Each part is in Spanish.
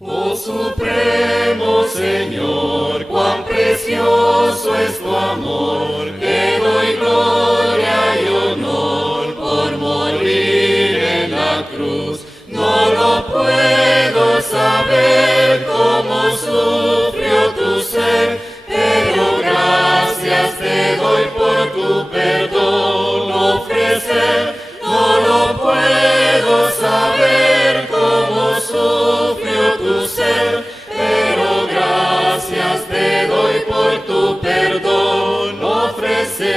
Oh Supremo Señor, cuán precioso es tu amor, te doy gloria y honor por morir en la cruz. No lo puedo saber cómo sufrió tu ser, pero gracias te doy por tu perdón ofrecer. No lo puedo saber cómo sufrió tu ser, pero gracias te doy por tu perdón ofrecer.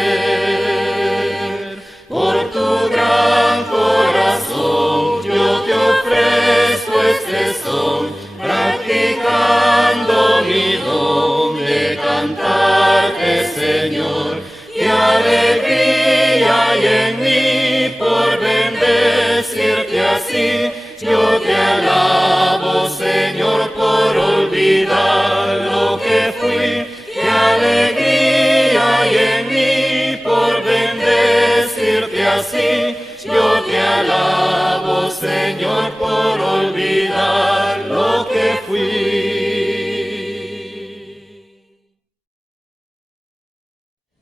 Por tu gran corazón yo te ofrezco este son, practicando mi don de cantarte, Señor, y alegría hay en mí por bendecirte así. Yo te alabo, Señor, por olvidar lo que fui, y alegría hay en mí por bendecirte así. Yo te alabo, Señor, por olvidar lo que fui.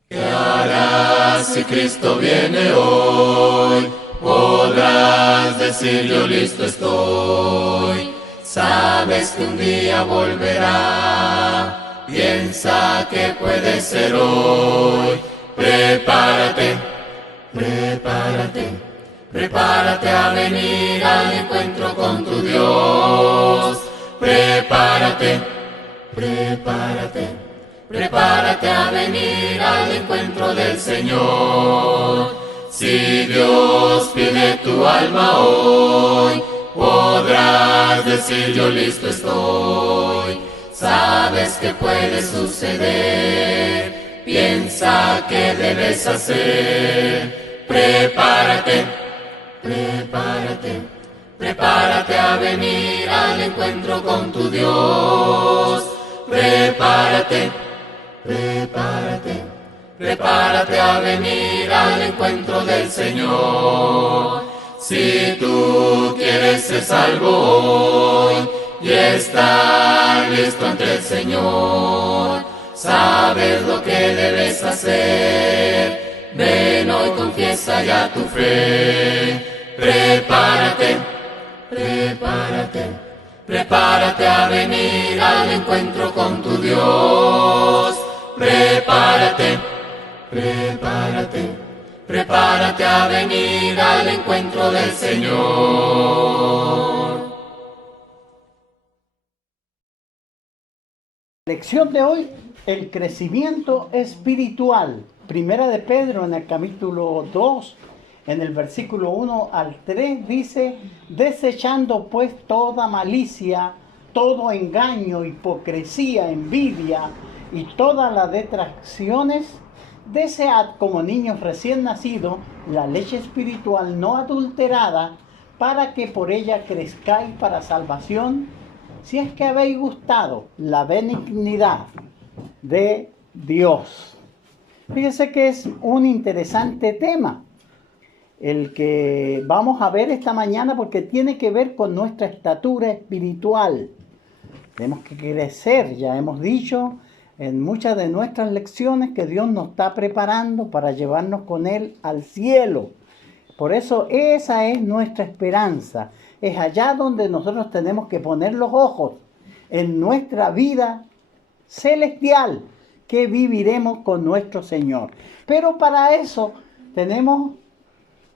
¿Qué harás si Cristo viene hoy? Podrás decir yo listo estoy. Sabes que un día volverá. Piensa que puede ser hoy. Prepárate, prepárate, prepárate a venir al encuentro con tu Dios. Prepárate, prepárate, prepárate a venir al encuentro del Señor. Si Dios pide tu alma hoy, podrás decir yo listo estoy. Sabes que puede suceder, piensa que debes hacer. Prepárate, prepárate, prepárate a venir al encuentro con tu Dios. Prepárate, prepárate, prepárate a venir al encuentro del Señor. Si tú quieres ser salvo hoy y estar listo ante el Señor, sabes lo que debes hacer. Ven hoy, confiesa ya tu fe. Prepárate, prepárate, prepárate a venir al encuentro con tu Dios. Prepárate, prepárate, prepárate a venir al encuentro del Señor. Lección de hoy, el crecimiento espiritual. Primera de Pedro en el capítulo 2, en el versículo 1 al 3 dice: desechando pues toda malicia, todo engaño, hipocresía, envidia y todas las detracciones, desead como niños recién nacidos la leche espiritual no adulterada, para que por ella crezcáis para salvación, si es que habéis gustado la benignidad de Dios. Fíjese que es un interesante tema el que vamos a ver esta mañana, porque tiene que ver con nuestra estatura espiritual. Tenemos que crecer, ya hemos dicho en muchas de nuestras lecciones que Dios nos está preparando para llevarnos con Él al cielo. Por eso esa es nuestra esperanza. Es allá donde nosotros tenemos que poner los ojos, en nuestra vida celestial, que viviremos con nuestro Señor. Pero para eso tenemos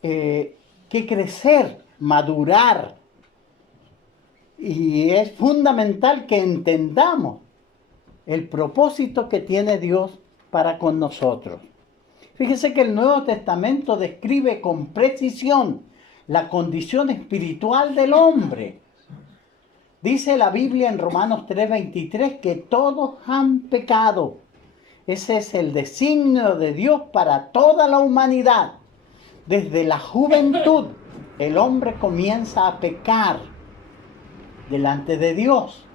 que crecer, madurar. Y es fundamental que entendamos el propósito que tiene Dios para con nosotros. Fíjese que el Nuevo Testamento describe con precisión la condición espiritual del hombre. Dice la Biblia en Romanos 3:23 que todos han pecado. Ese es el designio de Dios para toda la humanidad. Desde la juventud el hombre comienza a pecar delante de Dios.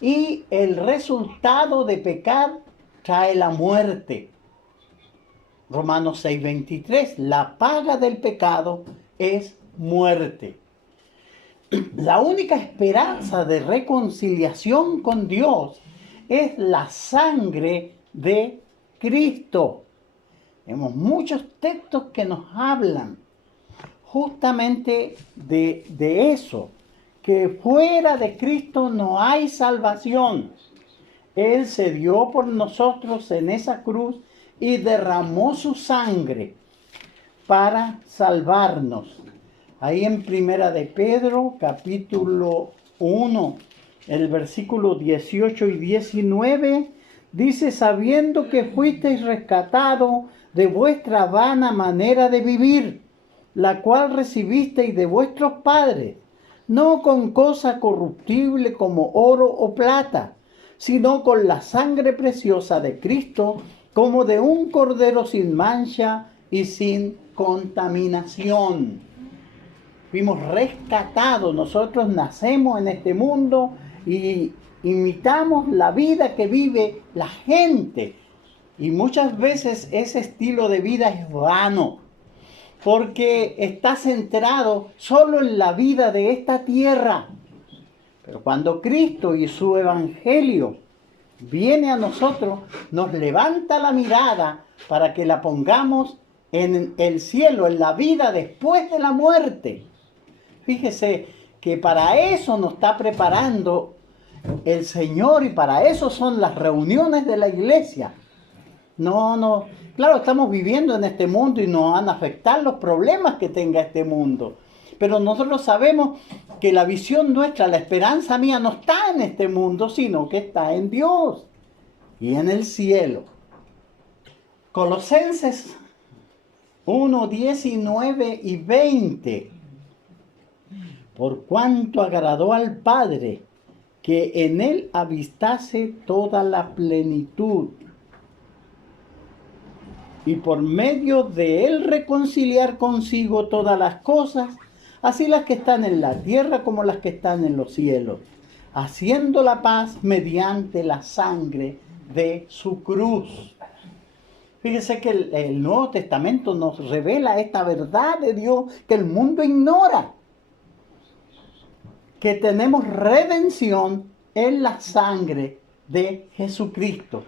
Y el resultado de pecar trae la muerte. Romanos 6:23, la paga del pecado es muerte. La única esperanza de reconciliación con Dios es la sangre de Cristo. Tenemos muchos textos que nos hablan justamente de eso, que fuera de Cristo no hay salvación. Él se dio por nosotros en esa cruz y derramó su sangre para salvarnos. Ahí en Primera de Pedro, capítulo 1, el versículo 18 y 19, dice: sabiendo que fuisteis rescatados de vuestra vana manera de vivir, la cual recibisteis de vuestros padres, no con cosa corruptible como oro o plata, sino con la sangre preciosa de Cristo, como de un cordero sin mancha y sin contaminación. Fuimos rescatados, nosotros nacemos en este mundo y imitamos la vida que vive la gente. Y muchas veces ese estilo de vida es vano, porque está centrado solo en la vida de esta tierra. Pero cuando Cristo y su evangelio viene a nosotros, nos levanta la mirada para que la pongamos en el cielo, en la vida después de la muerte. Fíjese que para eso nos está preparando el Señor y para eso son las reuniones de la iglesia. Claro, estamos viviendo en este mundo y nos van a afectar los problemas que tenga este mundo. Pero nosotros sabemos que la visión nuestra, la esperanza mía no está en este mundo, sino que está en Dios y en el cielo. Colosenses 1, 19 y 20. Por cuanto agradó al Padre que en él habitase toda la plenitud, y por medio de él reconciliar consigo todas las cosas, así las que están en la tierra como las que están en los cielos, haciendo la paz mediante la sangre de su cruz. Fíjese que el Nuevo Testamento nos revela esta verdad de Dios que el mundo ignora, que tenemos redención en la sangre de Jesucristo.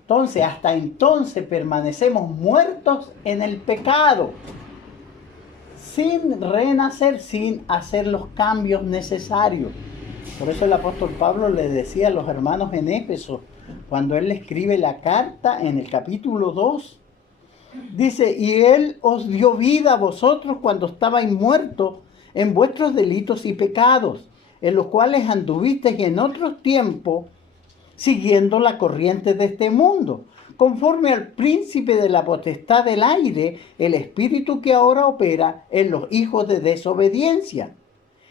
Entonces, hasta entonces permanecemos muertos en el pecado, sin renacer, sin hacer los cambios necesarios. Por eso el apóstol Pablo le decía a los hermanos en Éfeso, cuando él le escribe la carta en el capítulo 2, dice: y él os dio vida a vosotros cuando estabais muertos en vuestros delitos y pecados, en los cuales anduvisteis en otros tiempos, siguiendo la corriente de este mundo, conforme al príncipe de la potestad del aire, el espíritu que ahora opera en los hijos de desobediencia,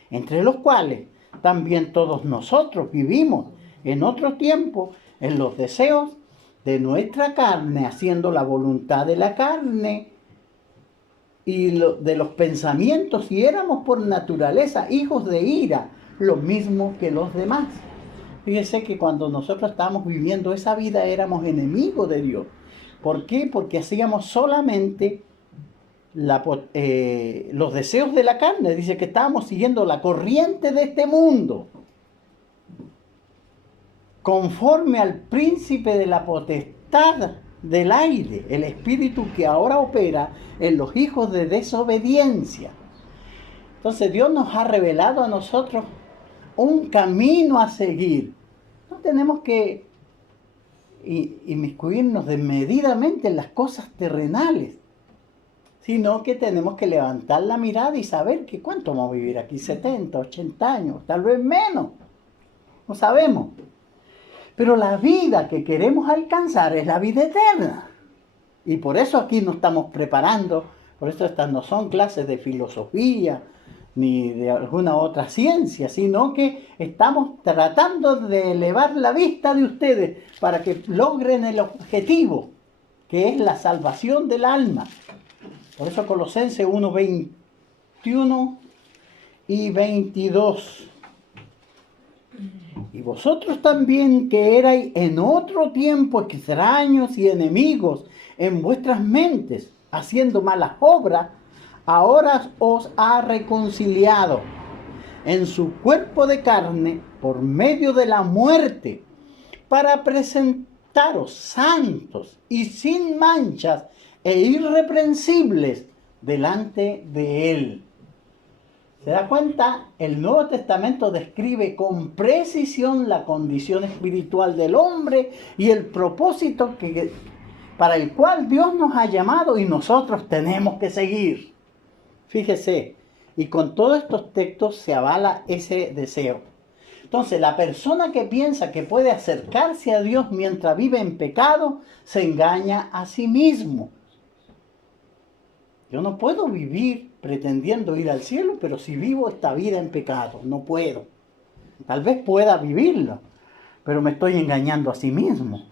entre los cuales también todos nosotros vivimos en otro tiempo en los deseos de nuestra carne, haciendo la voluntad de la carne y de los pensamientos, y éramos por naturaleza hijos de ira, lo mismo que los demás. Fíjese que cuando nosotros estábamos viviendo esa vida éramos enemigos de Dios. ¿Por qué? Porque hacíamos solamente los deseos de la carne. Dice que estábamos siguiendo la corriente de este mundo, conforme al príncipe de la potestad del aire, el espíritu que ahora opera en los hijos de desobediencia. Entonces Dios nos ha revelado a nosotros un camino a seguir. No tenemos que inmiscuirnos desmedidamente en las cosas terrenales, sino que tenemos que levantar la mirada y saber que cuánto vamos a vivir aquí, 70, 80 años, tal vez menos, no sabemos. Pero la vida que queremos alcanzar es la vida eterna. Y por eso aquí nos estamos preparando, por eso estas no son clases de filosofía, ni de alguna otra ciencia, sino que estamos tratando de elevar la vista de ustedes para que logren el objetivo, que es la salvación del alma. Por eso Colosenses 1, 21 y 22. Y vosotros también, que erais en otro tiempo extraños y enemigos en vuestras mentes, haciendo malas obras, ahora os ha reconciliado en su cuerpo de carne por medio de la muerte, para presentaros santos y sin manchas e irreprensibles delante de Él. ¿Se da cuenta? El Nuevo Testamento describe con precisión la condición espiritual del hombre y el propósito para el cual Dios nos ha llamado y nosotros tenemos que seguir. Fíjese, y con todos estos textos se avala ese deseo. Entonces, la persona que piensa que puede acercarse a Dios mientras vive en pecado, se engaña a sí mismo. Yo no puedo vivir pretendiendo ir al cielo, pero si vivo esta vida en pecado, no puedo. Tal vez pueda vivirla, pero me estoy engañando a sí mismo.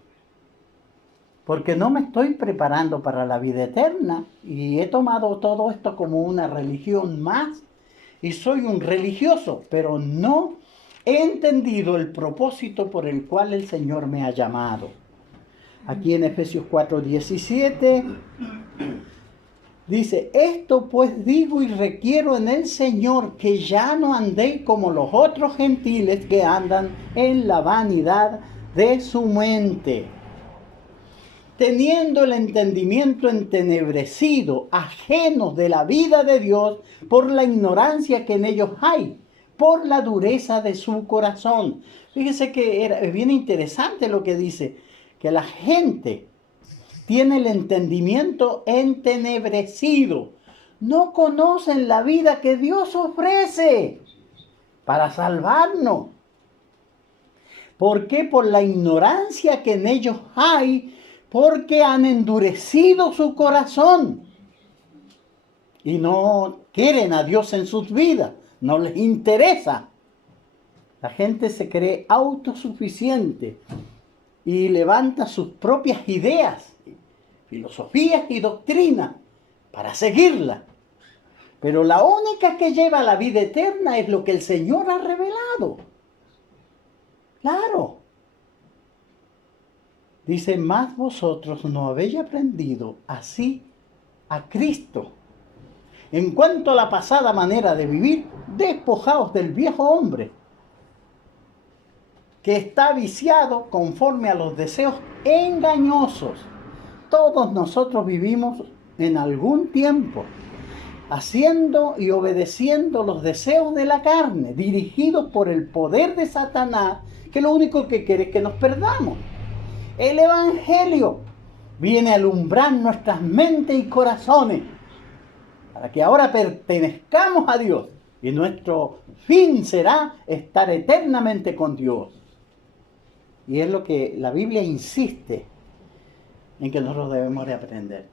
Porque no me estoy preparando para la vida eterna y he tomado todo esto como una religión más y soy un religioso, pero no he entendido el propósito por el cual el Señor me ha llamado. Aquí en Efesios 4:17 dice: esto pues digo y requiero en el Señor, que ya no andéis como los otros gentiles que andan en la vanidad de su mente, teniendo el entendimiento entenebrecido, ajenos de la vida de Dios por la ignorancia que en ellos hay, por la dureza de su corazón. Fíjese que es bien interesante lo que dice, que la gente tiene el entendimiento entenebrecido. No conocen la vida que Dios ofrece para salvarnos. ¿Por qué? Por la ignorancia que en ellos hay, porque han endurecido su corazón y no quieren a Dios en sus vidas, no les interesa. La gente se cree autosuficiente y levanta sus propias ideas, filosofías y doctrinas para seguirla. Pero la única que lleva a la vida eterna es lo que el Señor ha revelado. Claro. Dice: más vosotros no habéis aprendido así a Cristo. En cuanto a la pasada manera de vivir, despojaos del viejo hombre, que está viciado conforme a los deseos engañosos. Todos nosotros vivimos en algún tiempo haciendo y obedeciendo los deseos de la carne, dirigidos por el poder de Satanás, que lo único que quiere es que nos perdamos. El Evangelio viene a alumbrar nuestras mentes y corazones para que ahora pertenezcamos a Dios y nuestro fin será estar eternamente con Dios. Y es lo que la Biblia insiste en que nosotros debemos de aprender.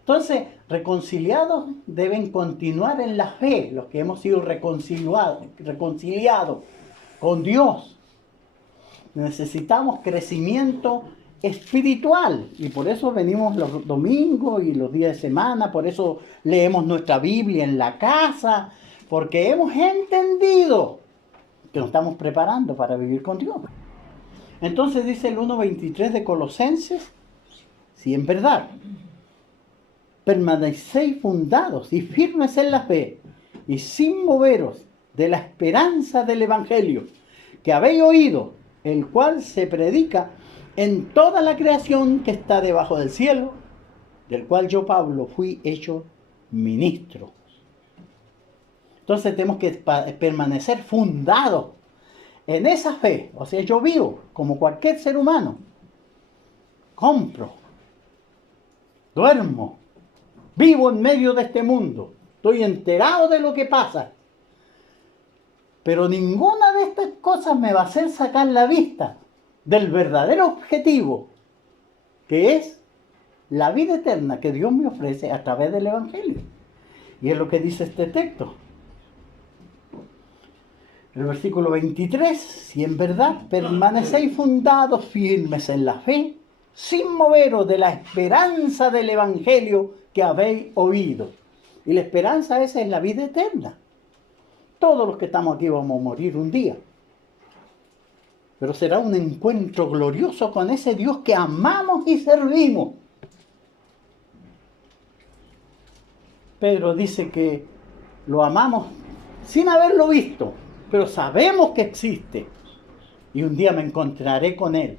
Entonces, reconciliados deben continuar en la fe, los que hemos sido reconciliados con Dios. Necesitamos crecimiento espiritual y por eso venimos los domingos y los días de semana, por eso leemos nuestra Biblia en la casa, porque hemos entendido que nos estamos preparando para vivir con Dios. Entonces dice el 1:23 de Colosenses: si en verdad permanecéis fundados y firmes en la fe y sin moveros de la esperanza del Evangelio que habéis oído, el cual se predica en toda la creación que está debajo del cielo, del cual yo, Pablo, fui hecho ministro. Entonces tenemos que permanecer fundados en esa fe. O sea, yo vivo como cualquier ser humano. Compro, duermo, vivo en medio de este mundo. Estoy enterado de lo que pasa. Pero ninguna de estas cosas me va a hacer sacar la vista del verdadero objetivo, que es la vida eterna que Dios me ofrece a través del Evangelio. Y es lo que dice este texto. El versículo 23: si en verdad permanecéis fundados firmes en la fe, sin moveros de la esperanza del Evangelio que habéis oído. Y la esperanza esa es la vida eterna. Todos los que estamos aquí vamos a morir un día. Pero será un encuentro glorioso con ese Dios que amamos y servimos. Pedro dice que lo amamos sin haberlo visto, pero sabemos que existe. Y un día me encontraré con Él.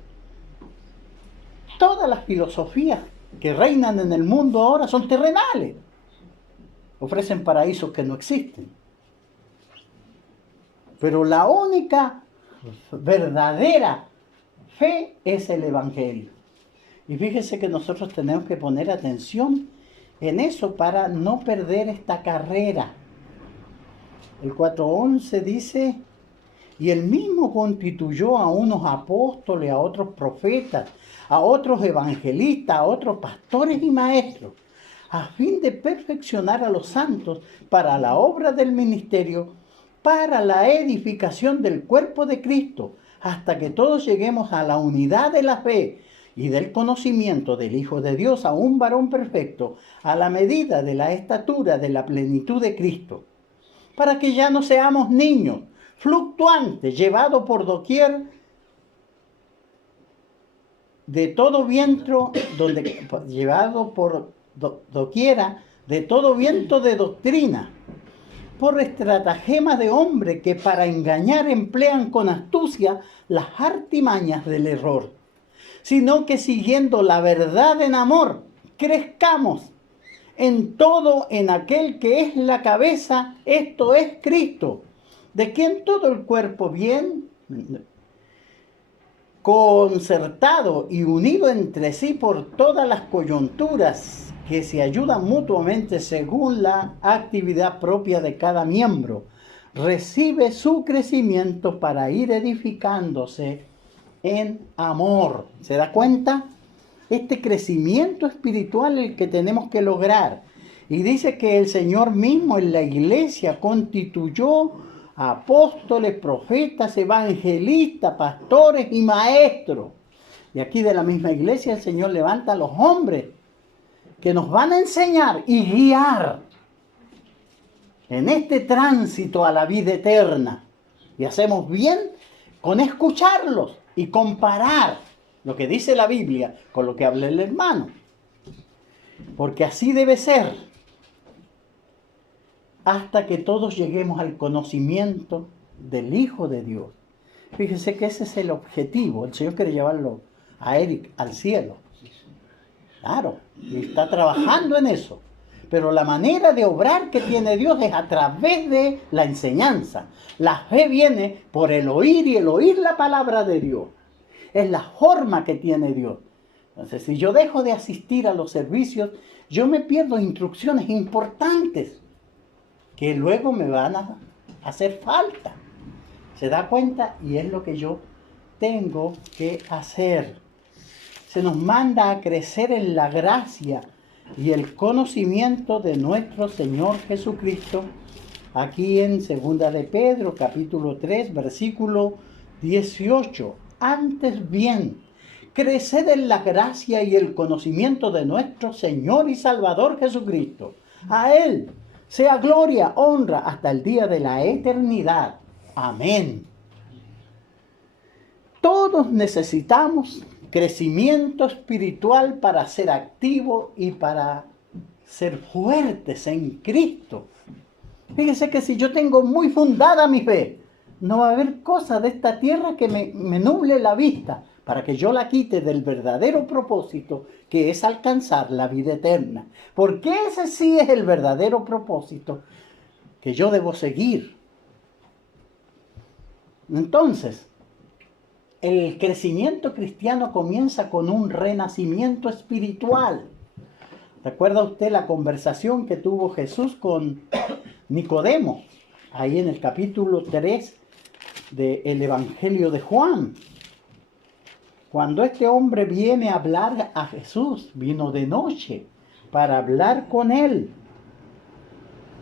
Todas las filosofías que reinan en el mundo ahora son terrenales. Ofrecen paraísos que no existen. Pero la única verdadera fe es el Evangelio. Y fíjese que nosotros tenemos que poner atención en eso para no perder esta carrera. El 4:11 dice, y él mismo constituyó a unos apóstoles, a otros profetas, a otros evangelistas, a otros pastores y maestros, a fin de perfeccionar a los santos para la obra del ministerio, para la edificación del cuerpo de Cristo, hasta que todos lleguemos a la unidad de la fe y del conocimiento del Hijo de Dios, a un varón perfecto, a la medida de la estatura de la plenitud de Cristo, para que ya no seamos niños, fluctuantes, llevados por doquier, de todo viento, llevado por doquiera, de todo viento de doctrina, por estratagemas de hombre que para engañar emplean con astucia las artimañas del error, sino que siguiendo la verdad en amor, crezcamos en todo en aquel que es la cabeza, esto es Cristo, de quien todo el cuerpo bien concertado y unido entre sí por todas las coyunturas que se ayudan mutuamente según la actividad propia de cada miembro, recibe su crecimiento para ir edificándose en amor. ¿Se da cuenta? Este crecimiento espiritual es el que tenemos que lograr. Y dice que el Señor mismo en la iglesia constituyó apóstoles, profetas, evangelistas, pastores y maestros. Y aquí de la misma iglesia el Señor levanta a los hombres que nos van a enseñar y guiar en este tránsito a la vida eterna. Y hacemos bien con escucharlos y comparar lo que dice la Biblia con lo que habla el hermano. Porque así debe ser, hasta que todos lleguemos al conocimiento del Hijo de Dios. Fíjense que ese es el objetivo. El Señor quiere llevarlo a Eric al cielo. Claro, y está trabajando en eso. Pero la manera de obrar que tiene Dios es a través de la enseñanza. La fe viene por el oír y el oír la palabra de Dios. Es la forma que tiene Dios. Entonces, si yo dejo de asistir a los servicios, yo me pierdo instrucciones importantes que luego me van a hacer falta. ¿Se da cuenta? Y es lo que yo tengo que hacer. Se nos manda a crecer en la gracia y el conocimiento de nuestro Señor Jesucristo. Aquí en 2 de Pedro, capítulo 3, versículo 18. Antes bien, creced en la gracia y el conocimiento de nuestro Señor y Salvador Jesucristo. A Él sea gloria, honra hasta el día de la eternidad. Amén. Todos necesitamos crecimiento espiritual para ser activos y para ser fuertes en Cristo. Fíjense que si yo tengo muy fundada mi fe, no va a haber cosa de esta tierra que me nuble la vista para que yo la quite del verdadero propósito, que es alcanzar la vida eterna. Porque ese sí es el verdadero propósito que yo debo seguir. Entonces, el crecimiento cristiano comienza con un renacimiento espiritual. ¿Recuerda usted la conversación que tuvo Jesús con Nicodemo? Ahí en el capítulo 3 del Evangelio de Juan. Cuando este hombre viene a hablar a Jesús, vino de noche para hablar con él.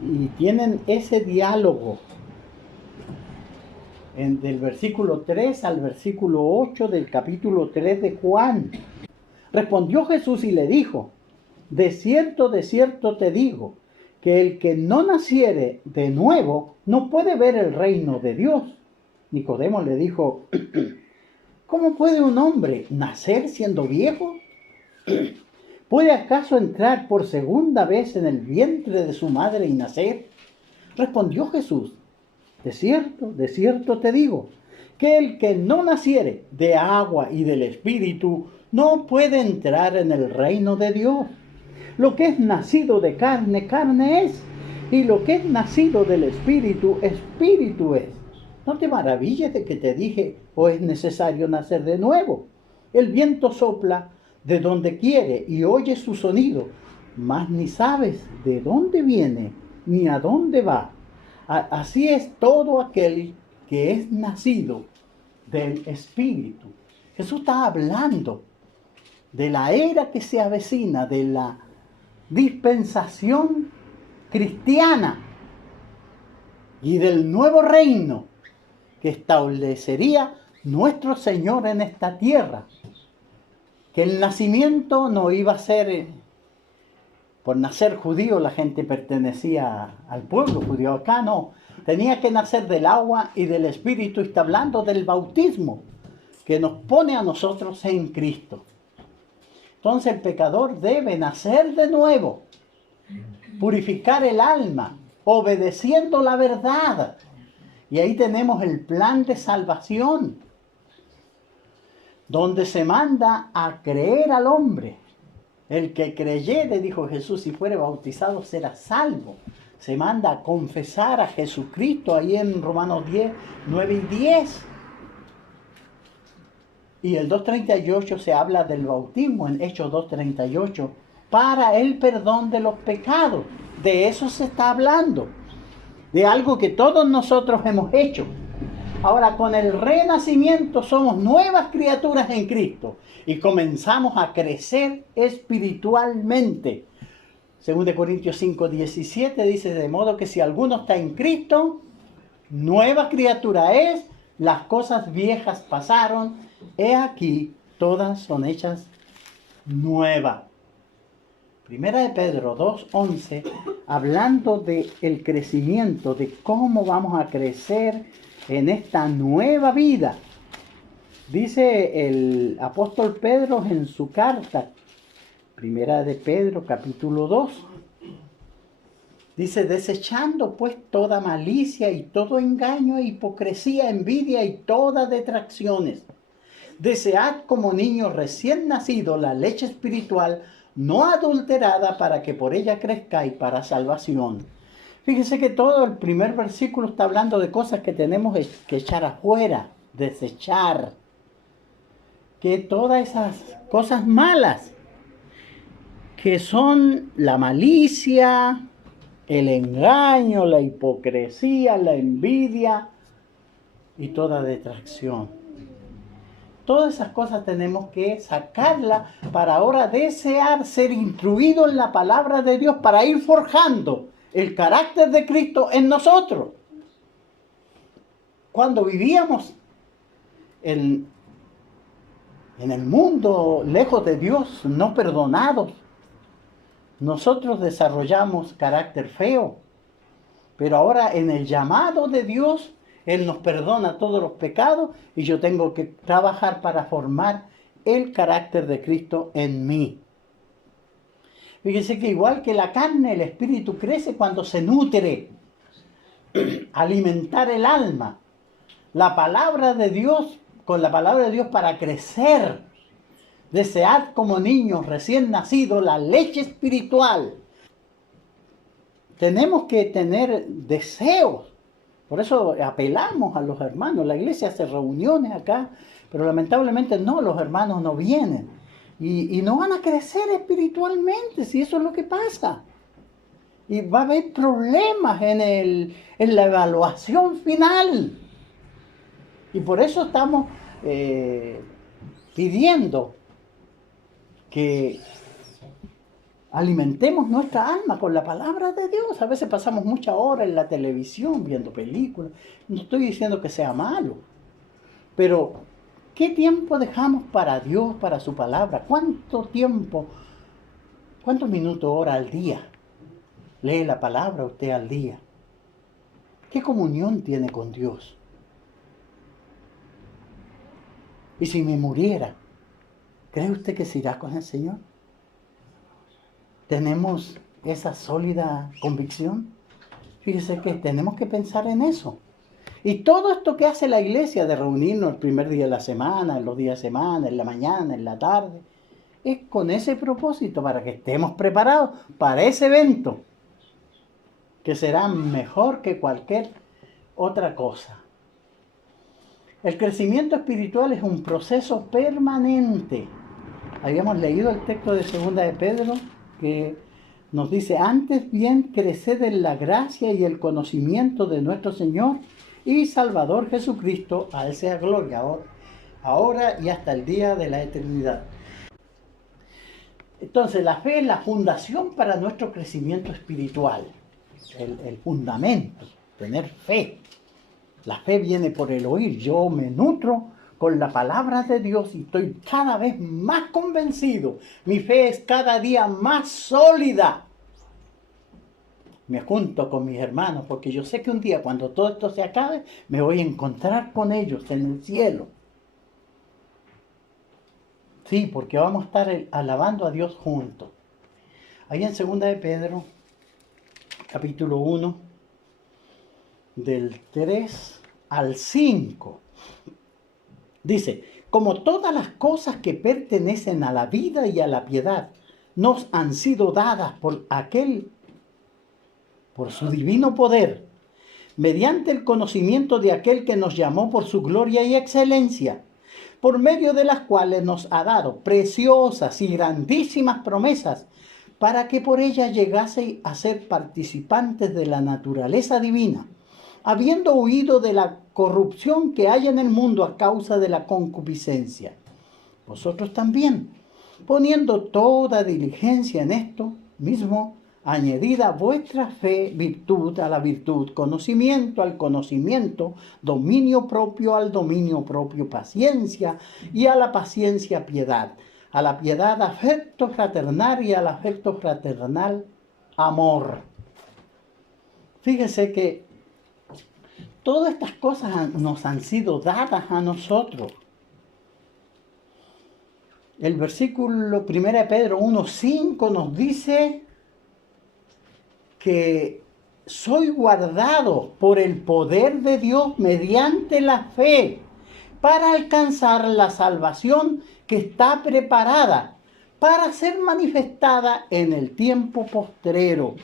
Y tienen ese diálogo del versículo 3 al versículo 8 del capítulo 3 de Juan. Respondió Jesús y le dijo: de cierto te digo, que el que no naciere de nuevo no puede ver el reino de Dios. Nicodemo le dijo: ¿cómo puede un hombre nacer siendo viejo? ¿Puede acaso entrar por segunda vez en el vientre de su madre y nacer? Respondió Jesús: de cierto te digo, que el que no naciere de agua y del Espíritu no puede entrar en el reino de Dios. Lo que es nacido de carne, carne es, y lo que es nacido del Espíritu, Espíritu es. No te maravilles de que te dije, o es necesario nacer de nuevo. El viento sopla de donde quiere y oye su sonido, mas ni sabes de dónde viene ni a dónde va. Así es todo aquel que es nacido del Espíritu. Jesús está hablando de la era que se avecina, de la dispensación cristiana y del nuevo reino que establecería nuestro Señor en esta tierra. Que el nacimiento no iba a ser, por nacer judío la gente pertenecía al pueblo judío, acá no. Tenía que nacer del agua y del Espíritu, y está hablando del bautismo que nos pone a nosotros en Cristo. Entonces el pecador debe nacer de nuevo, purificar el alma, obedeciendo la verdad. Y ahí tenemos el plan de salvación, donde se manda a creer al hombre. El que creyere, dijo Jesús, si fuere bautizado será salvo. Se manda a confesar a Jesucristo ahí en Romanos 10, 9 y 10. Y el 2.38 se habla del bautismo en Hechos 2.38 para el perdón de los pecados. De eso se está hablando. De algo que todos nosotros hemos hecho. Ahora, con el renacimiento somos nuevas criaturas en Cristo y comenzamos a crecer espiritualmente. 2 Corintios 5:17 dice, de modo que si alguno está en Cristo, nueva criatura es, las cosas viejas pasaron, he aquí, todas son hechas nuevas. Primera de Pedro 2:11, hablando del crecimiento, de cómo vamos a crecer en esta nueva vida. Dice el apóstol Pedro en su carta, Primera de Pedro capítulo 2, dice, desechando pues toda malicia y todo engaño, hipocresía, envidia y todas detracciones. Desead como niños recién nacidos la leche espiritual, no adulterada, para que por ella crezcáis para salvación. Fíjese que todo el primer versículo está hablando de cosas que tenemos que echar afuera, desechar. Que todas esas cosas malas, que son la malicia, el engaño, la hipocresía, la envidia y toda detracción. Todas esas cosas tenemos que sacarlas para ahora desear ser instruidos en la palabra de Dios para ir forjando el carácter de Cristo en nosotros. Cuando vivíamos en el mundo lejos de Dios, no perdonados, nosotros desarrollamos carácter feo. Pero ahora en el llamado de Dios, Él nos perdona todos los pecados y yo tengo que trabajar para formar el carácter de Cristo en mí. Fíjese que igual que la carne, el espíritu crece cuando se nutre. Alimentar el alma. La palabra de Dios, con la palabra de Dios para crecer. Desead como niños recién nacidos la leche espiritual. Tenemos que tener deseos. Por eso apelamos a los hermanos. La iglesia hace reuniones acá, pero lamentablemente no, los hermanos no vienen. Y no van a crecer espiritualmente, si eso es lo que pasa. Y va a haber problemas en la evaluación final. Y por eso estamos pidiendo que alimentemos nuestra alma con la palabra de Dios. A veces pasamos muchas horas en la televisión viendo películas. No estoy diciendo que sea malo, pero ¿qué tiempo dejamos para Dios, para su palabra? ¿Cuánto tiempo, cuántos minutos, horas al día lee la palabra usted al día? ¿Qué comunión tiene con Dios? Y si me muriera, ¿cree usted que se irá con el Señor? ¿Tenemos esa sólida convicción? Fíjese que tenemos que pensar en eso. Y todo esto que hace la iglesia de reunirnos el primer día de la semana, en los días de semana, en la mañana, en la tarde, es con ese propósito, para que estemos preparados para ese evento, que será mejor que cualquier otra cosa. El crecimiento espiritual es un proceso permanente. Habíamos leído el texto de 2 de Pedro que nos dice: antes bien, creced en la gracia y el conocimiento de nuestro Señor y Salvador Jesucristo. A Él sea gloria ahora y hasta el día de la eternidad. Entonces, la fe es la fundación para nuestro crecimiento espiritual. El fundamento, tener fe. La fe viene por el oír. Yo me nutro con la palabra de Dios y estoy cada vez más convencido. Mi fe es cada día más sólida. Me junto con mis hermanos porque yo sé que un día, cuando todo esto se acabe, me voy a encontrar con ellos en el cielo. Sí, porque vamos a estar alabando a Dios juntos. Ahí en 2 de Pedro, capítulo 1, del 3 al 5, dice: como todas las cosas que pertenecen a la vida y a la piedad nos han sido dadas por su divino poder, mediante el conocimiento de aquel que nos llamó por su gloria y excelencia, por medio de las cuales nos ha dado preciosas y grandísimas promesas, para que por ellas llegaseis a ser participantes de la naturaleza divina, habiendo huido de la corrupción que hay en el mundo a causa de la concupiscencia. Vosotros también, poniendo toda diligencia en esto mismo, añadida vuestra fe, virtud a la virtud, conocimiento al conocimiento, dominio propio al dominio propio, paciencia, y a la paciencia piedad, a la piedad afecto fraternal, y al afecto fraternal amor. Fíjese que todas estas cosas nos han sido dadas a nosotros. El versículo 1 de Pedro 1:5 nos dice que soy guardado por el poder de Dios mediante la fe para alcanzar la salvación que está preparada para ser manifestada en el tiempo postrero.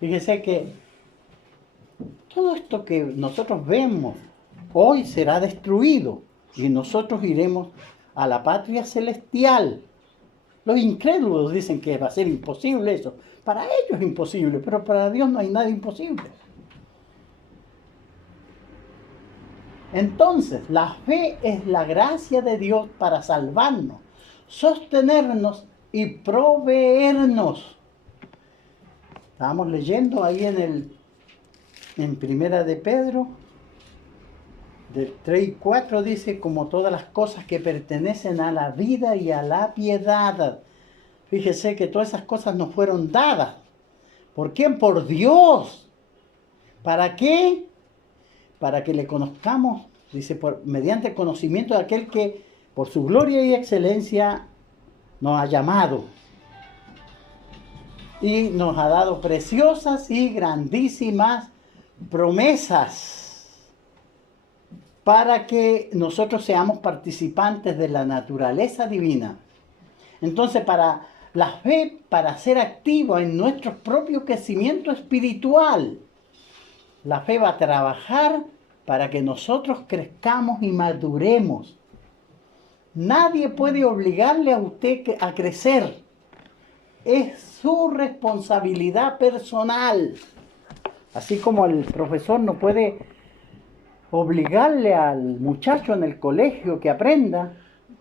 Fíjese que todo esto que nosotros vemos hoy será destruido y nosotros iremos a la patria celestial. Los incrédulos dicen que va a ser imposible eso. Para ellos es imposible, pero para Dios no hay nada imposible. Entonces, la fe es la gracia de Dios para salvarnos, sostenernos y proveernos. Estábamos leyendo ahí en Primera de Pedro, del 3 y 4, dice: como todas las cosas que pertenecen a la vida y a la piedad. Fíjese que todas esas cosas nos fueron dadas. ¿Por quién? Por Dios. ¿Para qué? Para que le conozcamos, dice, mediante el conocimiento de aquel que por su gloria y excelencia nos ha llamado y nos ha dado preciosas y grandísimas promesas para que nosotros seamos participantes de la naturaleza divina. Entonces, para la fe, para ser activa en nuestro propio crecimiento espiritual, la fe va a trabajar para que nosotros crezcamos y maduremos. Nadie puede obligarle a usted a crecer. Es su responsabilidad personal. Así como el profesor no puede obligarle al muchacho en el colegio que aprenda,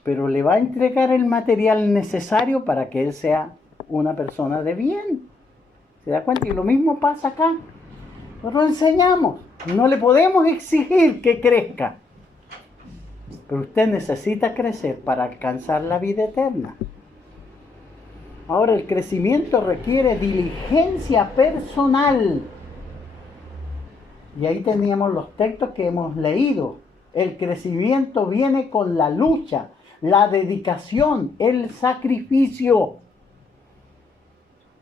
pero le va a entregar el material necesario para que él sea una persona de bien. ¿Se da cuenta? Y lo mismo pasa acá. Nosotros enseñamos, no le podemos exigir que crezca, pero usted necesita crecer para alcanzar la vida eterna. Ahora, el crecimiento requiere diligencia personal. Y ahí teníamos los textos que hemos leído. El crecimiento viene con la lucha, la dedicación, el sacrificio.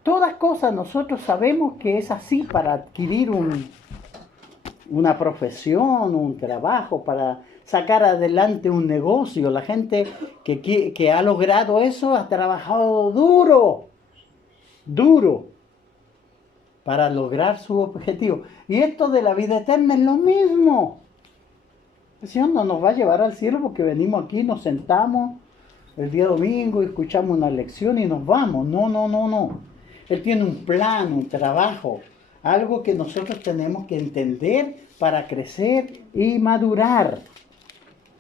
Todas cosas nosotros sabemos que es así para adquirir una profesión, un trabajo, para sacar adelante un negocio. La gente que ha logrado eso ha trabajado duro, duro, para lograr su objetivo. Y esto de la vida eterna es lo mismo. El Señor no nos va a llevar al cielo porque venimos aquí, nos sentamos el día domingo y escuchamos una lección y nos vamos. No, no, no, no. Él tiene un plan, un trabajo, algo que nosotros tenemos que entender para crecer y madurar.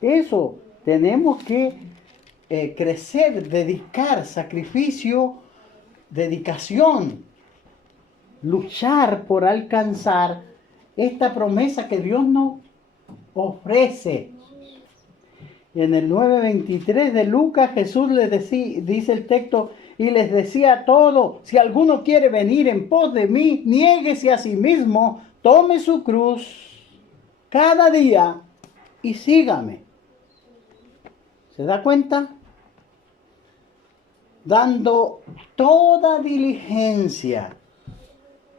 Eso, tenemos que crecer, dedicar, sacrificio, dedicación, luchar por alcanzar esta promesa que Dios nos ofrece. En el 9:23 de Lucas, Jesús les decía, dice el texto, y les decía a todos: si alguno quiere venir en pos de mí, niéguese a sí mismo, tome su cruz cada día y sígame. ¿Se da cuenta? Dando toda diligencia.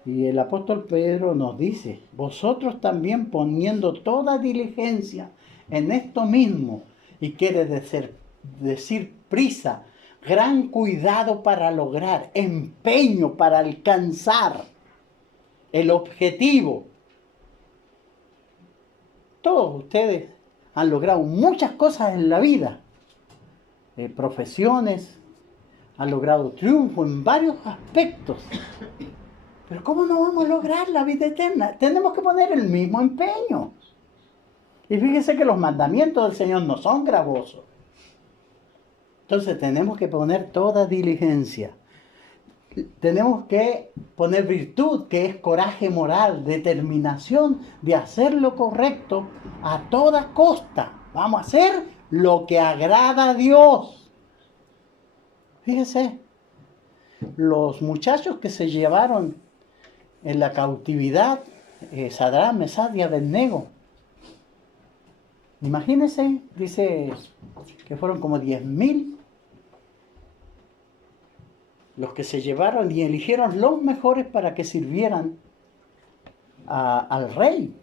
Y el apóstol Pedro nos dice: vosotros también poniendo toda diligencia en esto mismo. Y quiere decir prisa, gran cuidado para lograr, empeño para alcanzar el objetivo. Todos ustedes han logrado muchas cosas en la vida, profesiones, han logrado triunfo en varios aspectos. Pero ¿cómo no vamos a lograr la vida eterna? Tenemos que poner el mismo empeño. Y fíjese que los mandamientos del Señor no son gravosos. Entonces tenemos que poner toda diligencia. Tenemos que poner virtud, que es coraje moral, determinación de hacer lo correcto a toda costa. Vamos a hacer lo que agrada a Dios. Fíjese, los muchachos que se llevaron en la cautividad, Sadrach, Mesach y Abednego. Imagínense, dice que fueron como 10.000 los que se llevaron y eligieron los mejores para que sirvieran al rey.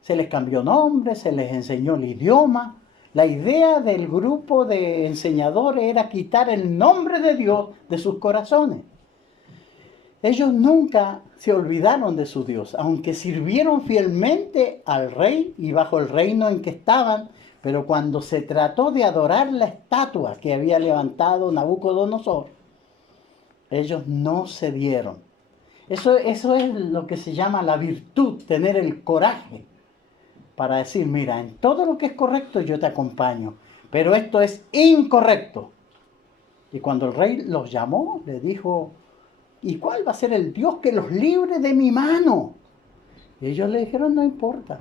Se les cambió nombre, se les enseñó el idioma. La idea del grupo de enseñadores era quitar el nombre de Dios de sus corazones. Ellos nunca se olvidaron de su Dios, aunque sirvieron fielmente al rey y bajo el reino en que estaban, pero cuando se trató de adorar la estatua que había levantado Nabucodonosor, ellos no cedieron. Eso es lo que se llama la virtud, tener el coraje para decir: mira, en todo lo que es correcto yo te acompaño, pero esto es incorrecto. Y cuando el rey los llamó, le dijo: ¿y cuál va a ser el Dios que los libre de mi mano? Y ellos le dijeron: no importa.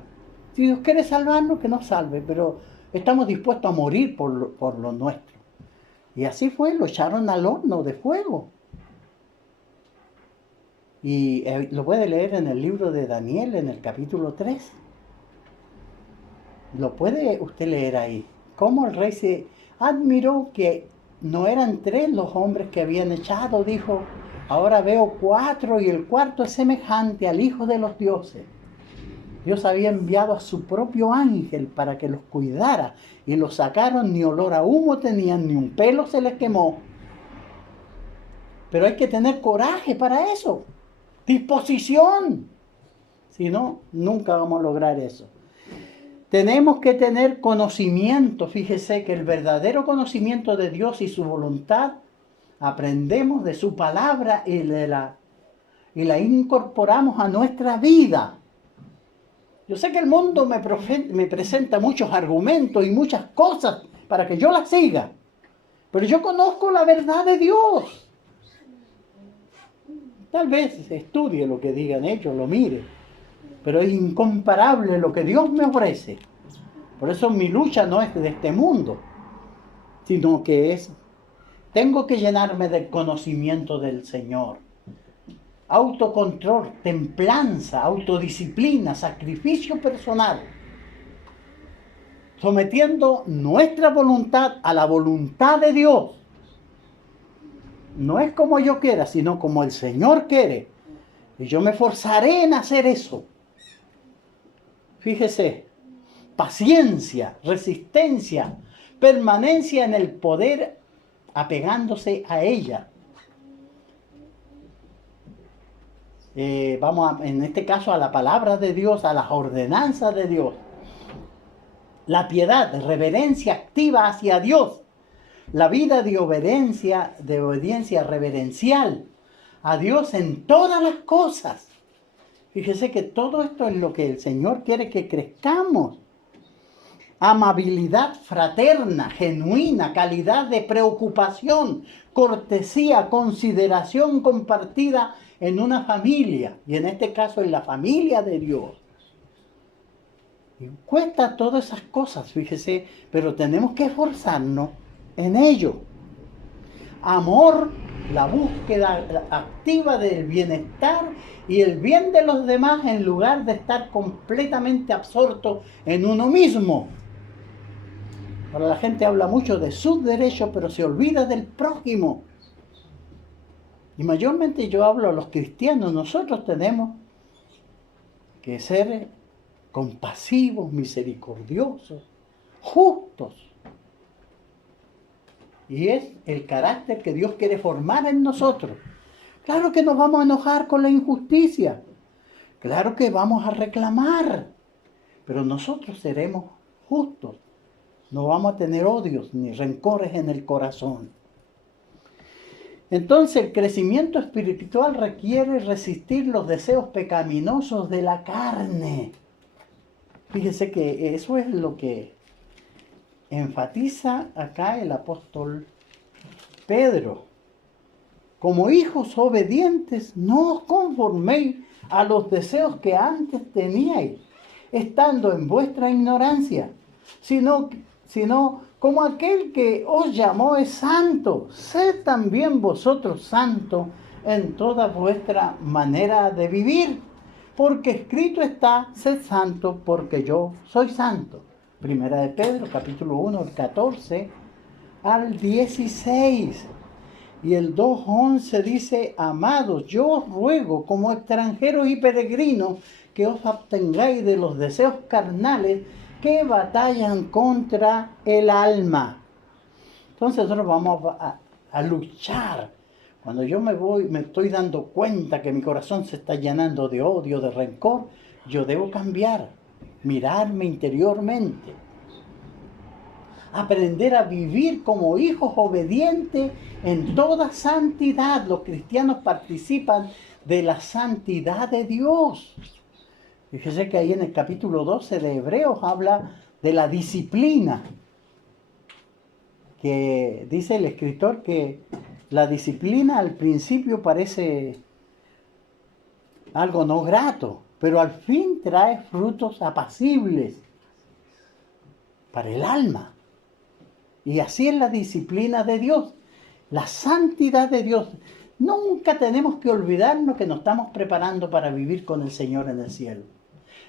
Si Dios quiere salvarnos, que nos salve, pero estamos dispuestos a morir por lo nuestro. Y así fue, lo echaron al horno de fuego. Y lo puede leer en el libro de Daniel, en el capítulo 3. Lo puede usted leer ahí. Cómo el rey se admiró que no eran 3 los hombres que habían echado. Dijo: ahora veo 4 y el cuarto es semejante al Hijo de los dioses. Dios había enviado a su propio ángel para que los cuidara y los sacaron, ni olor a humo tenían, ni un pelo se les quemó. Pero hay que tener coraje para eso, disposición. Si no, nunca vamos a lograr eso. Tenemos que tener conocimiento. Fíjese que el verdadero conocimiento de Dios y su voluntad aprendemos de su palabra y la incorporamos a nuestra vida. Yo sé que el mundo me presenta muchos argumentos y muchas cosas para que yo las siga, pero yo conozco la verdad de Dios. Tal vez estudie lo que digan ellos, lo mire, pero es incomparable lo que Dios me ofrece. Por eso mi lucha no es de este mundo, sino que tengo que llenarme del conocimiento del Señor. Autocontrol, templanza, autodisciplina, sacrificio personal. Sometiendo nuestra voluntad a la voluntad de Dios. No es como yo quiera, sino como el Señor quiere. Y yo me forzaré en hacer eso. Fíjese, paciencia, resistencia, permanencia en el poder, apegándose a ella. En este caso, a la palabra de Dios, a las ordenanzas de Dios. La piedad, reverencia activa hacia Dios. La vida de obediencia reverencial a Dios en todas las cosas. Fíjese que todo esto es lo que el Señor quiere que crezcamos. Amabilidad fraterna, genuina, calidad de preocupación, cortesía, consideración compartida en una familia, y en este caso en la familia de Dios. Y cuesta todas esas cosas, fíjese, pero tenemos que esforzarnos en ello. Amor, la búsqueda activa del bienestar y el bien de los demás en lugar de estar completamente absorto en uno mismo. Ahora la gente habla mucho de sus derechos, pero se olvida del prójimo. Y mayormente yo hablo a los cristianos. Nosotros tenemos que ser compasivos, misericordiosos, justos. Y es el carácter que Dios quiere formar en nosotros. Claro que nos vamos a enojar con la injusticia. Claro que vamos a reclamar. Pero nosotros seremos justos. No vamos a tener odios ni rencores en el corazón. Entonces el crecimiento espiritual requiere resistir los deseos pecaminosos de la carne. Fíjese que eso es lo que enfatiza acá el apóstol Pedro. Como hijos obedientes, no os conforméis a los deseos que antes teníais, estando en vuestra ignorancia, sino como aquel que os llamó es santo, sed también vosotros santos en toda vuestra manera de vivir, porque escrito está, sed santo porque yo soy santo. Primera de Pedro, capítulo 1, el 14 al 16. Y el 2:11 dice, amados, yo os ruego como extranjeros y peregrinos que os abstengáis de los deseos carnales que batallan contra el alma. Entonces nosotros vamos a luchar. Cuando yo me estoy dando cuenta que mi corazón se está llenando de odio, de rencor, yo debo cambiar, mirarme interiormente. Aprender a vivir como hijos obedientes en toda santidad. Los cristianos participan de la santidad de Dios. Fíjese que ahí en el capítulo 12 de Hebreos habla de la disciplina. Que dice el escritor que la disciplina al principio parece algo no grato, pero al fin trae frutos apacibles para el alma. Y así es la disciplina de Dios, la santidad de Dios. Nunca tenemos que olvidarnos que nos estamos preparando para vivir con el Señor en el cielo.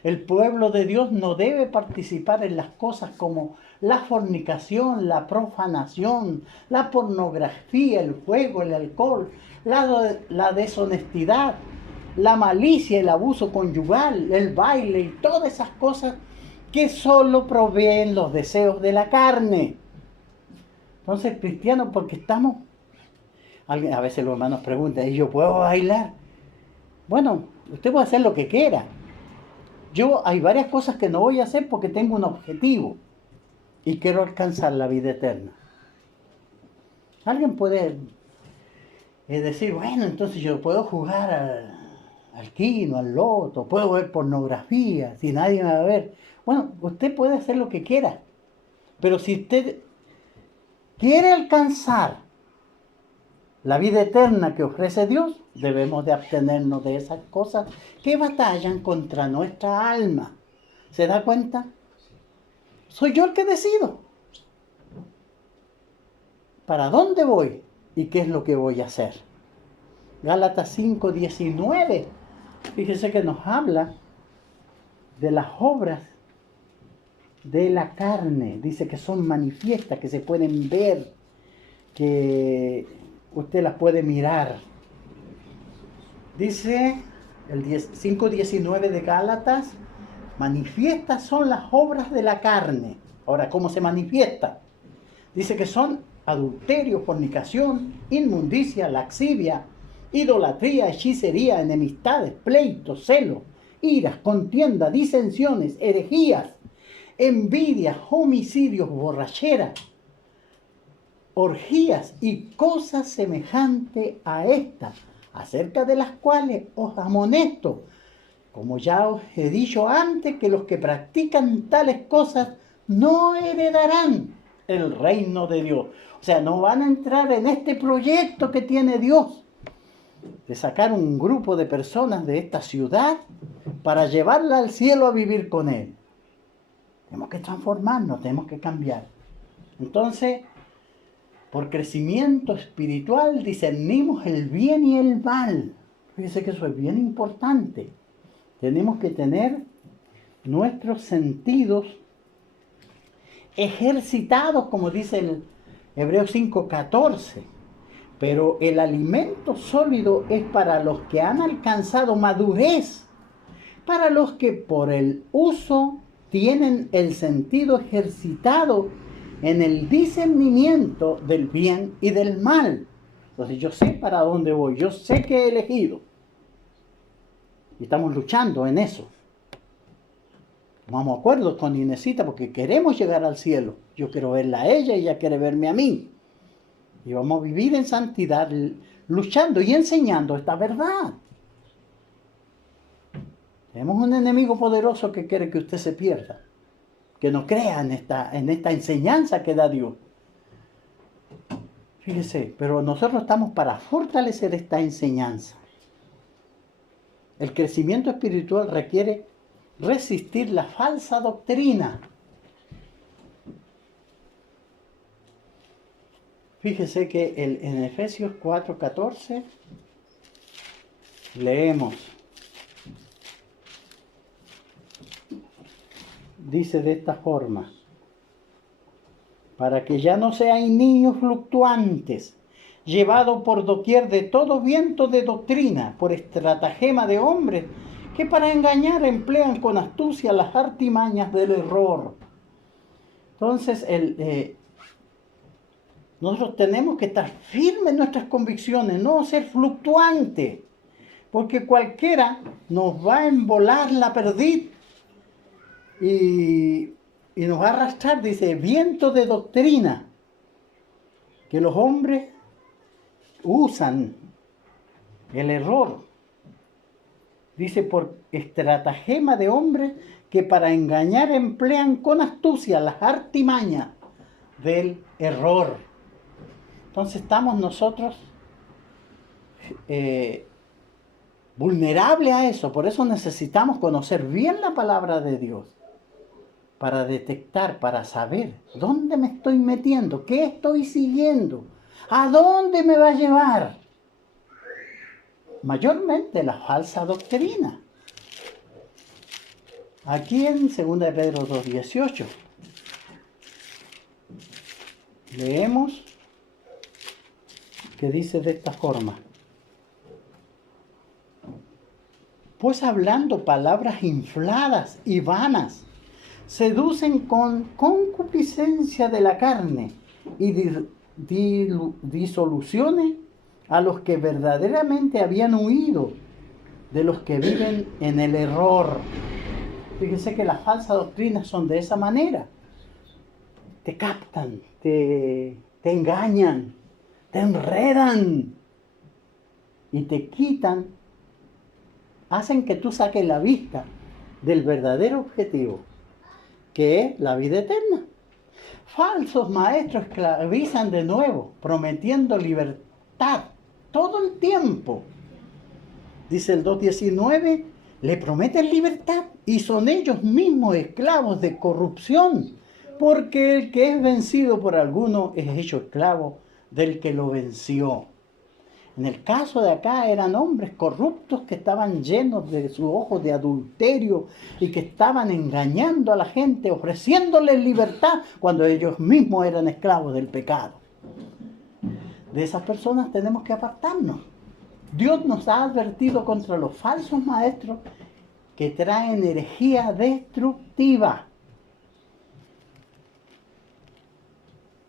El pueblo de Dios no debe participar en las cosas como la fornicación, la profanación, la pornografía, el juego, el alcohol, la deshonestidad, la malicia, el abuso conyugal, el baile y todas esas cosas que solo proveen los deseos de la carne. Entonces, cristianos, porque estamos... A veces los hermanos preguntan, ¿y yo puedo bailar? Bueno, usted puede hacer lo que quiera. Yo hay varias cosas que no voy a hacer porque tengo un objetivo y quiero alcanzar la vida eterna. Alguien puede decir, bueno, entonces yo puedo jugar al quino, al loto, puedo ver pornografía, si nadie me va a ver. Bueno, usted puede hacer lo que quiera, pero si usted quiere alcanzar la vida eterna que ofrece Dios, debemos de abstenernos de esas cosas que batallan contra nuestra alma. ¿Se da cuenta? Soy yo el que decido. ¿Para dónde voy? ¿Y qué es lo que voy a hacer? Gálatas 5:19. Fíjese que nos habla de las obras de la carne. Dice que son manifiestas, que se pueden ver, que usted las puede mirar. Dice el 5:19 de Gálatas, Manifiestas son las obras de la carne. Ahora, ¿cómo se manifiesta? Dice que son adulterio, fornicación, inmundicia, laxivia, idolatría, hechicería, enemistades, pleitos, celos, iras, contienda, disensiones, herejías, envidias, homicidios, borracheras, orgías y cosas semejantes a estas, acerca de las cuales os amonesto, como ya os he dicho antes, que los que practican tales cosas no heredarán el reino de Dios. O sea, no van a entrar en este proyecto que tiene Dios de sacar un grupo de personas de esta ciudad para llevarla al cielo a vivir con Él. Tenemos que transformarnos, tenemos que cambiar. Entonces, por crecimiento espiritual discernimos el bien y el mal. Fíjese que eso es bien importante. Tenemos que tener nuestros sentidos ejercitados, como dice el Hebreos 5:14. Pero el alimento sólido es para los que han alcanzado madurez, para los que por el uso tienen el sentido ejercitado en el discernimiento del bien y del mal. Entonces yo sé para dónde voy, yo sé que he elegido. Y estamos luchando en eso. Vamos a acuerdo con Inesita porque queremos llegar al cielo. Yo quiero verla a ella y ella quiere verme a mí. Y vamos a vivir en santidad, luchando y enseñando esta verdad. Tenemos un enemigo poderoso que quiere que usted se pierda, que no crea en esta enseñanza que da Dios. Fíjese, pero nosotros estamos para fortalecer esta enseñanza. El crecimiento espiritual requiere resistir la falsa doctrina. Fíjese que en Efesios 4:14 leemos. Dice de esta forma: para que ya no seáis niños fluctuantes, llevados por doquier de todo viento de doctrina, por estratagema de hombres, que para engañar emplean con astucia las artimañas del error. Entonces, nosotros tenemos que estar firmes en nuestras convicciones, no ser fluctuantes, porque cualquiera nos va a embolar la perdiz y nos va a arrastrar, dice, viento de doctrina, que los hombres usan el error. Dice, por estratagema de hombres que para engañar emplean con astucia las artimañas del error. Entonces estamos nosotros vulnerables a eso. Por eso necesitamos conocer bien la palabra de Dios, para detectar, para saber dónde me estoy metiendo, qué estoy siguiendo, a dónde me va a llevar. Mayormente la falsa doctrina. Aquí en 2 de Pedro 2:18 leemos que dice de esta forma: pues hablando palabras infladas y vanas, seducen con concupiscencia de la carne y disoluciones a los que verdaderamente habían huido de los que viven en el error. Fíjense que las falsas doctrinas son de esa manera. Te captan, te engañan, te enredan y te quitan, hacen que tú saques la vista del verdadero objetivo, que es la vida eterna. Falsos maestros esclavizan de nuevo, prometiendo libertad todo el tiempo. Dice el 2:19, le prometen libertad y son ellos mismos esclavos de corrupción, porque el que es vencido por alguno es hecho esclavo del que lo venció. En el caso de acá eran hombres corruptos que estaban llenos de sus ojos de adulterio y que estaban engañando a la gente, ofreciéndoles libertad cuando ellos mismos eran esclavos del pecado. De esas personas tenemos que apartarnos. Dios nos ha advertido contra los falsos maestros que traen herejía destructiva.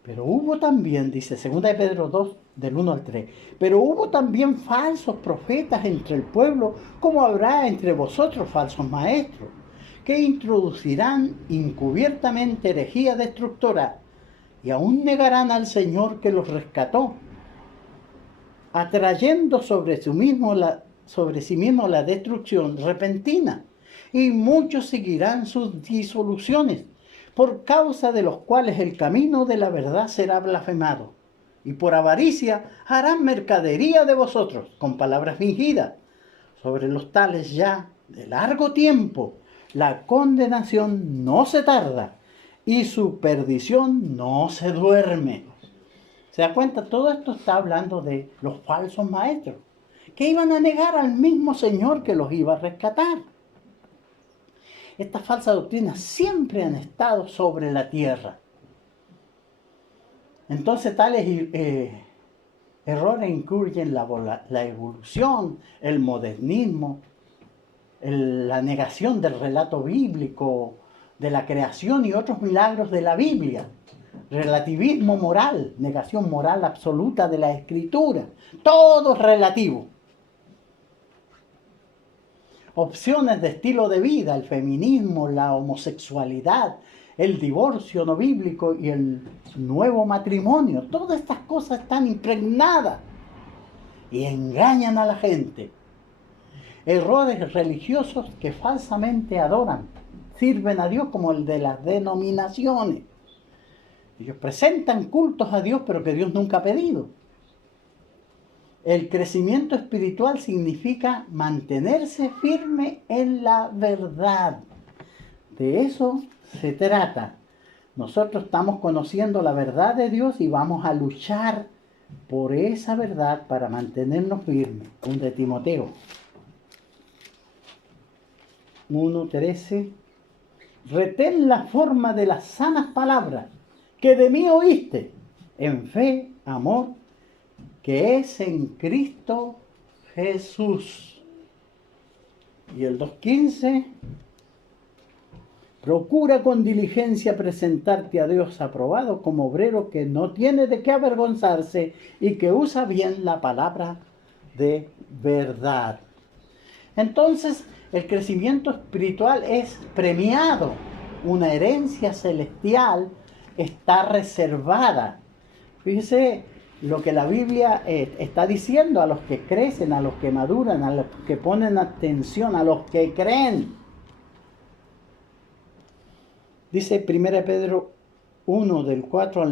Pero hubo también, dice 2 de Pedro 2, del 1 al 3, pero hubo también falsos profetas entre el pueblo, como habrá entre vosotros falsos maestros, que introducirán encubiertamente herejía destructora, y aún negarán al Señor que los rescató, atrayendo sobre sí mismo la destrucción repentina, y muchos seguirán sus disoluciones, por causa de los cuales el camino de la verdad será blasfemado, y por avaricia harán mercadería de vosotros, con palabras fingidas. Sobre los tales ya de largo tiempo la condenación no se tarda, y su perdición no se duerme. ¿Se da cuenta? Todo esto está hablando de los falsos maestros, que iban a negar al mismo Señor que los iba a rescatar. Estas falsas doctrinas siempre han estado sobre la tierra. Entonces tales errores incluyen la evolución, el modernismo, la negación del relato bíblico, de la creación y otros milagros de la Biblia. Relativismo moral, negación moral absoluta de la Escritura. Todo es relativo. Opciones de estilo de vida, el feminismo, la homosexualidad, el divorcio no bíblico y el nuevo matrimonio. Todas estas cosas están impregnadas y engañan a la gente. Errores religiosos que falsamente adoran, sirven a Dios como el de las denominaciones. Ellos presentan cultos a Dios, pero que Dios nunca ha pedido. El crecimiento espiritual significa mantenerse firme en la verdad. De eso se trata. Nosotros estamos conociendo la verdad de Dios y vamos a luchar por esa verdad para mantenernos firmes. 1 de Timoteo 1:13. Retén la forma de las sanas palabras que de mí oíste, en fe, amor, que es en Cristo Jesús. Y el 2:15, procura con diligencia presentarte a Dios aprobado como obrero que no tiene de qué avergonzarse y que usa bien la palabra de verdad. Entonces, el crecimiento espiritual es premiado. Una herencia celestial está reservada. Fíjese lo que la Biblia está diciendo a los que crecen, a los que maduran, a los que ponen atención, a los que creen. Dice 1 Pedro 1, del 4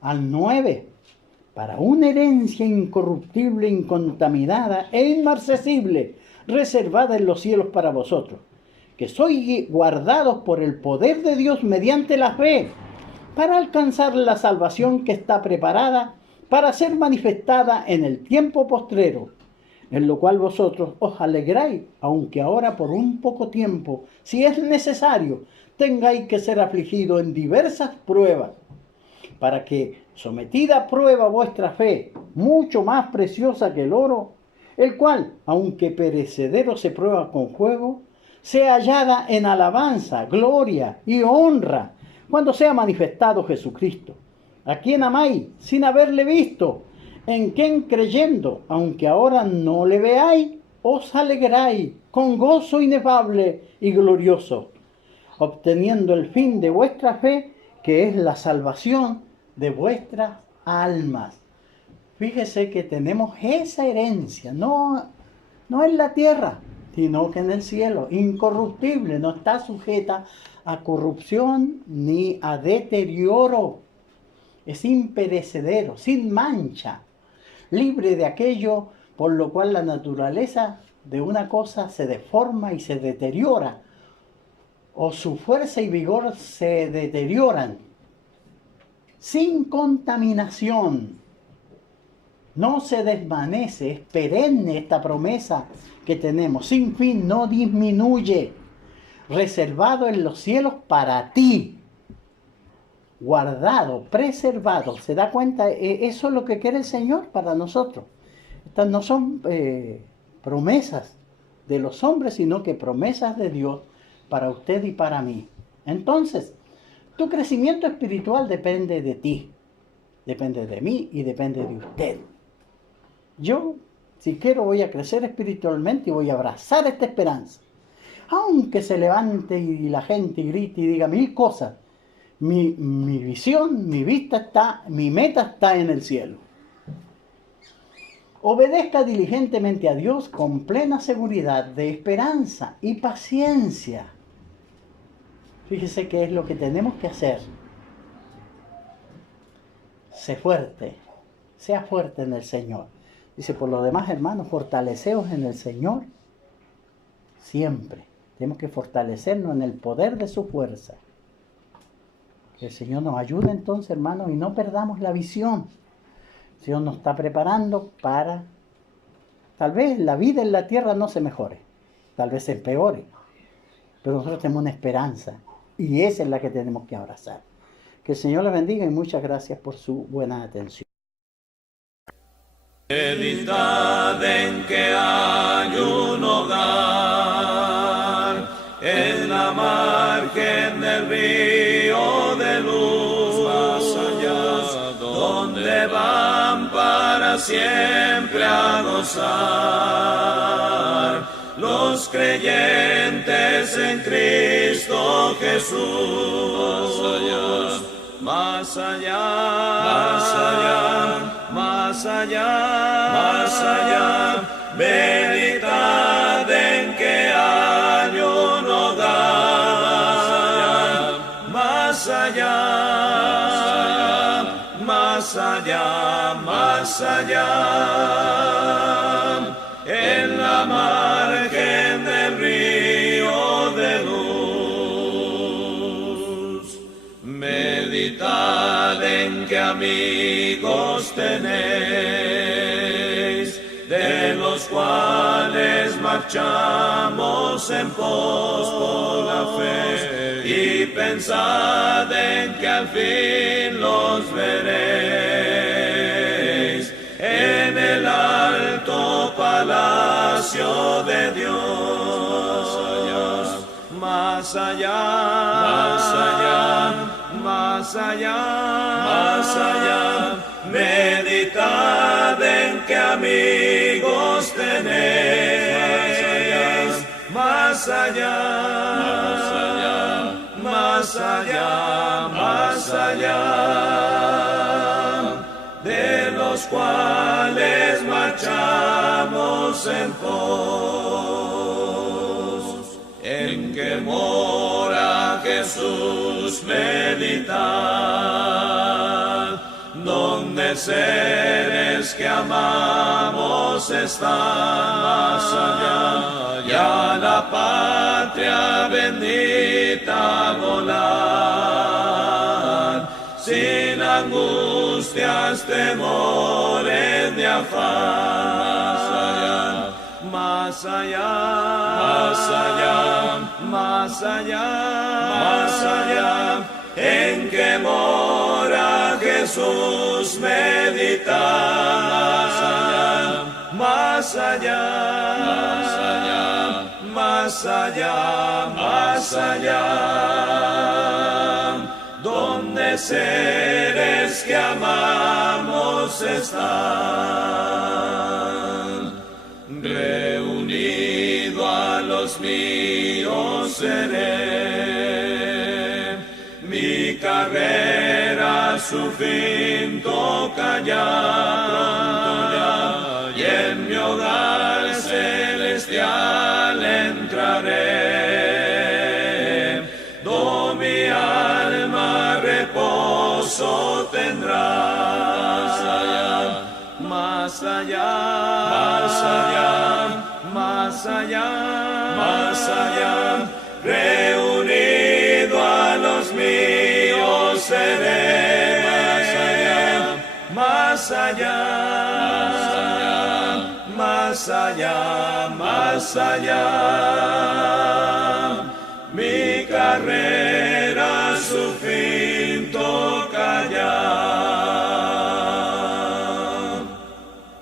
al 9, para una herencia incorruptible, incontaminada e inmarcesible, reservada en los cielos para vosotros, que sois guardados por el poder de Dios mediante la fe, para alcanzar la salvación que está preparada para ser manifestada en el tiempo postrero, en lo cual vosotros os alegráis, aunque ahora por un poco tiempo, si es necesario, tengáis que ser afligidos en diversas pruebas, para que, sometida a prueba vuestra fe, mucho más preciosa que el oro, el cual, aunque perecedero se prueba con fuego, sea hallada en alabanza, gloria y honra, cuando sea manifestado Jesucristo, a quien amáis sin haberle visto, en quien creyendo, aunque ahora no le veáis, os alegráis con gozo inefable y glorioso, obteniendo el fin de vuestra fe, que es la salvación de vuestras almas. Fíjese que tenemos esa herencia, no en la tierra, sino que en el cielo, incorruptible, no está sujeta a corrupción ni a deterioro. Es imperecedero, sin mancha, libre de aquello por lo cual la naturaleza de una cosa se deforma y se deteriora, o su fuerza y vigor se deterioran, sin contaminación. No se desvanece, es perenne esta promesa que tenemos, sin fin, no disminuye, reservado en los cielos para ti, guardado, preservado. ¿Se da cuenta? Eso es lo que quiere el Señor para nosotros. Estas no son promesas de los hombres, sino que promesas de Dios para usted y para mí. Entonces, tu crecimiento espiritual depende de ti, depende de mí y depende de usted. Yo, si quiero, voy a crecer espiritualmente y voy a abrazar esta esperanza. Aunque se levante y la gente grite y diga mil cosas, mi visión, mi meta está en el cielo. Obedezca diligentemente a Dios con plena seguridad de esperanza y paciencia. Fíjese qué es lo que tenemos que hacer. Sé fuerte, sea fuerte en el Señor. Dice, por lo demás, hermanos, fortaleceos en el Señor siempre. Tenemos que fortalecernos en el poder de su fuerza. Que el Señor nos ayude entonces, hermanos, y no perdamos la visión. El Señor nos está preparando para, tal vez la vida en la tierra no se mejore, tal vez se empeore, pero nosotros tenemos una esperanza y esa es la que tenemos que abrazar. Que el Señor les bendiga y muchas gracias por su buena atención. Meditad en que hay un hogar en la margen del río de luz, más allá, donde van para siempre a gozar los creyentes en Cristo Jesús. Más allá, más allá, más allá, más allá, meditad en que hay un hogar. Más allá, más allá, más allá, en la margen del río de luz. Meditad en que amigos tenéis, de los cuales marchamos en pos por la fe, y pensad en que al fin los veréis en el alto palacio de Dios. Más allá, más allá, más allá, más allá, meditad en que amigos tenéis. Más allá, más allá, más allá, más allá, de los cuales marchamos en pos, en que mora Jesús, meditad, donde seres que amamos están. Más allá, y a la patria bendita volar, sin angustias, temores ni afán. Más allá, más allá, más allá, más allá, en que mora Jesús, meditad. Más allá, más allá, más allá, más allá, donde seres que amamos están. Reunido a los míos seré, mi carrera su fin toca ya, pronto ya, y en mi hogar celestial entraré, do mi alma reposo tendrá. Más allá, más allá, más allá, más allá, reunido a los míos seré. Más allá, más allá, más allá, mi carrera